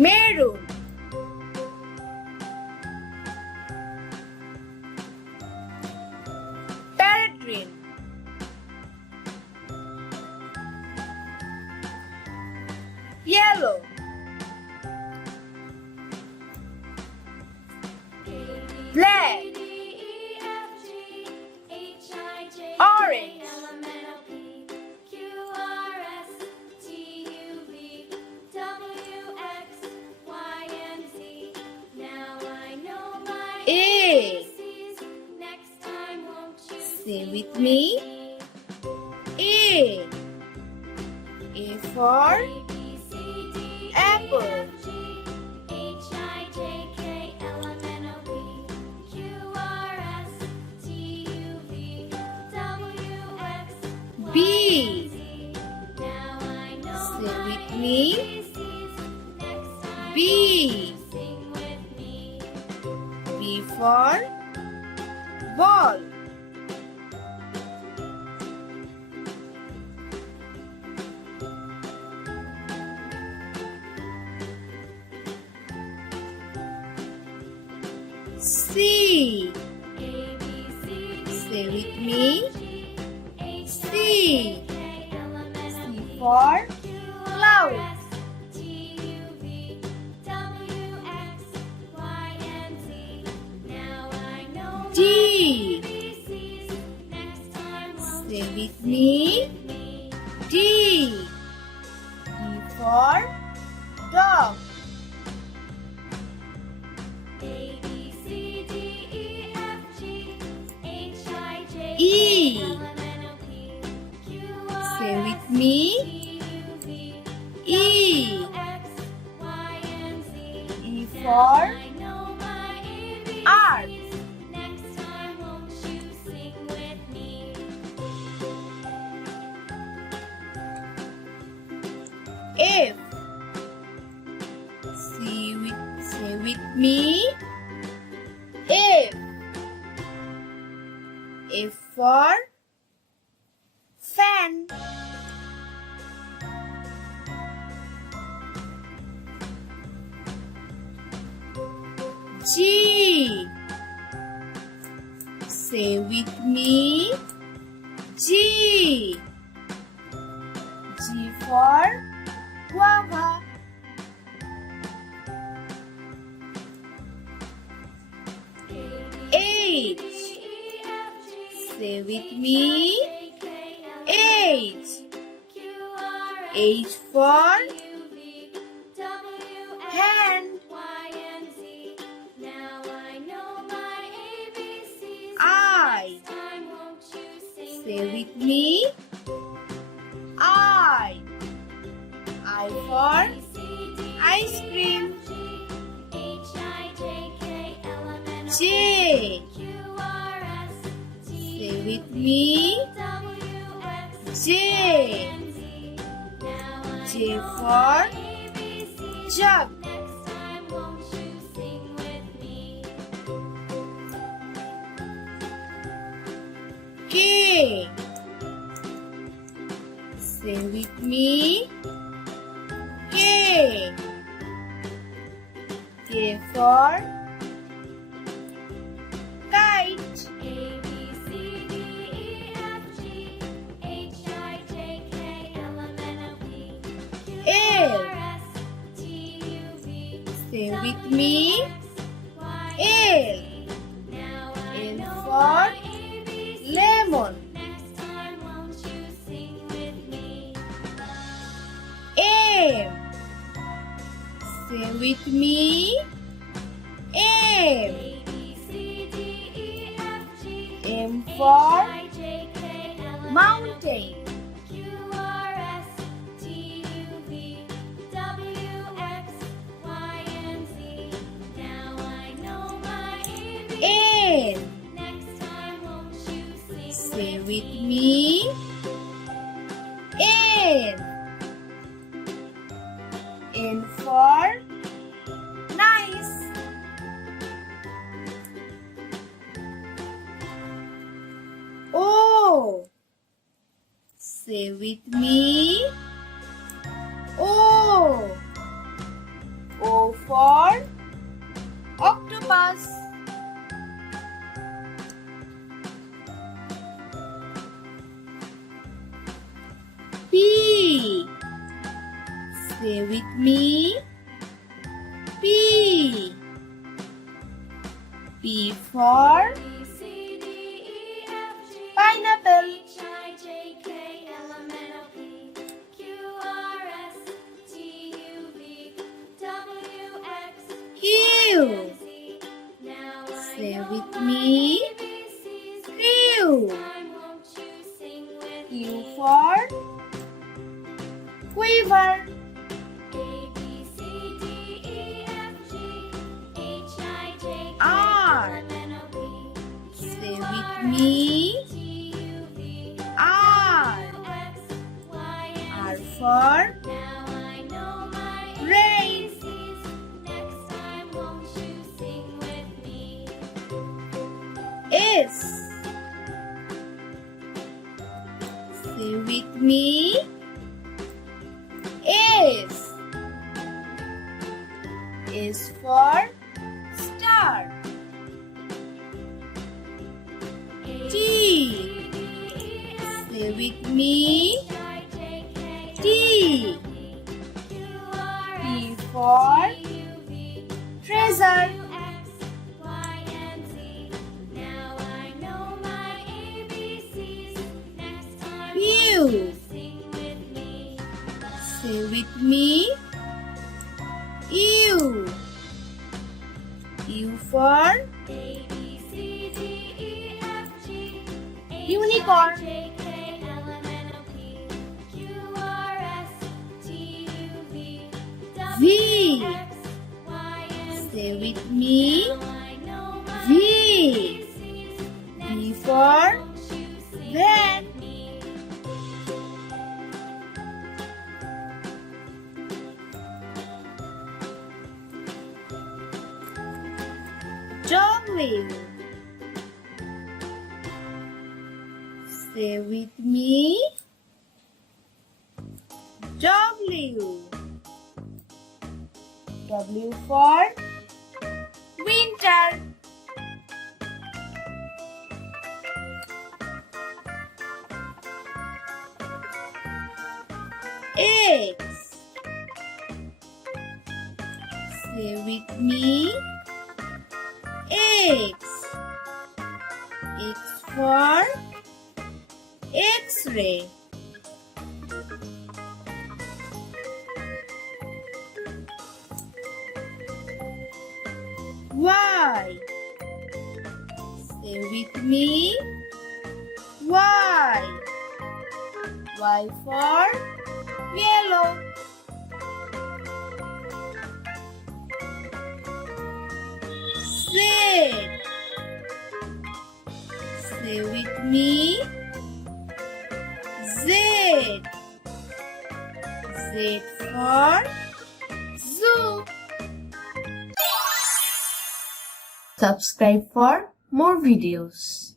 maroon, parrot green, yellow, black, orange, A. Say with me. A. A for apple. B. Say with me. B. B for ball. C. Say with me. C. C for cloud. D. Say with me. D. D for dog. E. Say with me. E. E for art. F. Say with me. F. F for fan. G. Say with me. G. G for guava. H. Say with me. H. H for hand. I. Say with me. I. I for ice cream. J. Say with me. J. J for jug. K. Say with me. K. K for kite. L. Say with me. L. L for lemon. M. Say with me. M. M for mountain. N. Say with me. N. N for nice. O. Say with me. O. O for octopus. P. Say with me. P. P for pineapple. Q. Say with me. Q. Q for quiver. R. Say with me. R. R for rain. S. Say with me. S. S for star. T. Say with me. T. T for treasure. U. Say with me. U. U for unicorn. V. Say with me. V. V for van. W. Say with me. W. W for winter. X. Say with me. X. X for X-ray. Y. Say with me. Y. Y for yellow. Z. Say with me. Z. Z for zoo. Subscribe for more videos.